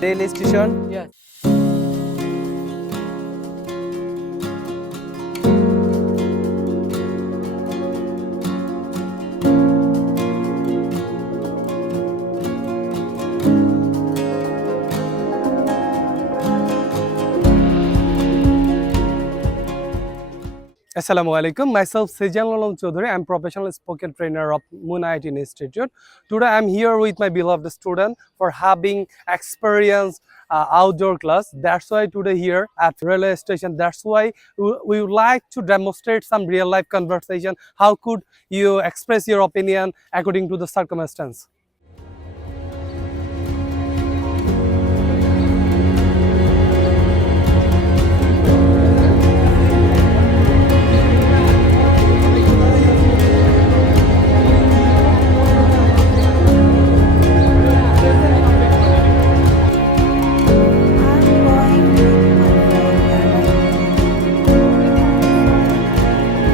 Rail station? Yes. Assalamu alaikum. Myself Sejan Lalom Chaudhary. I'm professional spoken trainer of Moon IT Institute. Today I'm here with my beloved student for having experience outdoor class. That's why today here at railway station. That's why we would like to demonstrate some real life conversation. How could you express your opinion according to the circumstance?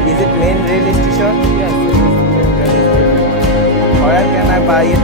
Is it main rail station? Yes. Where can I buy a